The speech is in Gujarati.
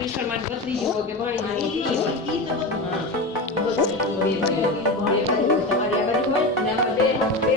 મિશ્રણમાં પતરી જેવો કે પાણી જેવો ઈ તો બધું. હા. બસ બે બાજુ તમારી આ બાજુ હોય ને આમાં બે